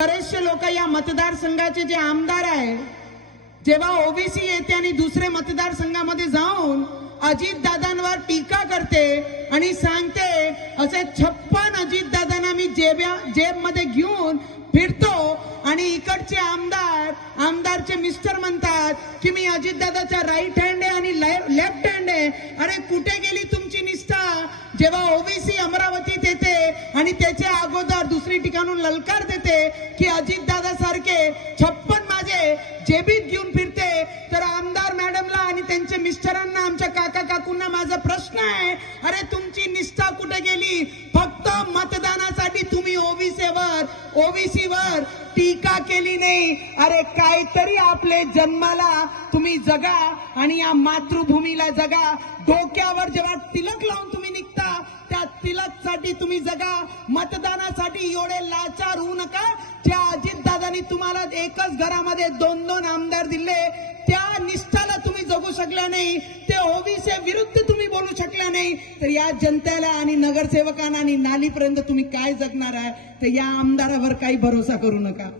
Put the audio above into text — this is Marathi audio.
बरेचसे लोक या मतदारसंघाचे जे आमदार आहे जेव्हा ओबीसी येते आणि दुसरे मतदारसंघामध्ये जाऊन अजित दादांवर टीका करते आणि सांगते असे छप्पन अजित दादांना मी जेब्या जेबमध्ये घेऊन फिरतो आणि इकडचे आमदार आमदारचे मिस्टर म्हणतात की मी अजितदादाचा राईट हँड आहे आणि लेफ्ट हँड आहे अरे कुठे गेली तुमची निष्ठा? जेव्हा ओबीसी अमरावती ठिकाणून ललकार देते की अजितदादा सारखे छप्पन माझे जेबीत घेऊन फिरते. तर आमदार मॅडमला आणि त्यांच्या मिस्टरांना आमच्या काका काकूंना माझा प्रश्न आहे अरे तुमची निष्ठा कुठे गेली? फक्त मतदानासाठी तुम्ही ओबीसीवर ओबीसीवर टीका केली नाही. अरे काहीतरी आपले जन्माला तुम्ही जगा आणि या मातृभूमीला जगा. डोक्यावर जेव्हा तिलक लावून तुम्ही तिलकसाठी तुम्ही जगा. मतदानासाठी एवढे लाचार होऊ नका. त्या अजितदादांनी तुम्हाला एकच घरामध्ये दोन दोन आमदार दिले. त्या निष्ठाला तुम्ही जगू शकल्या नाही. ते ओबीसी विरुद्ध तुम्ही बोलू शकल्या नाही. तर या जनतेला आणि नगरसेवकांना आणि नालीपर्यंत तुम्ही काय जगणार आहे? तर या आमदारावर काही भरोसा करू नका.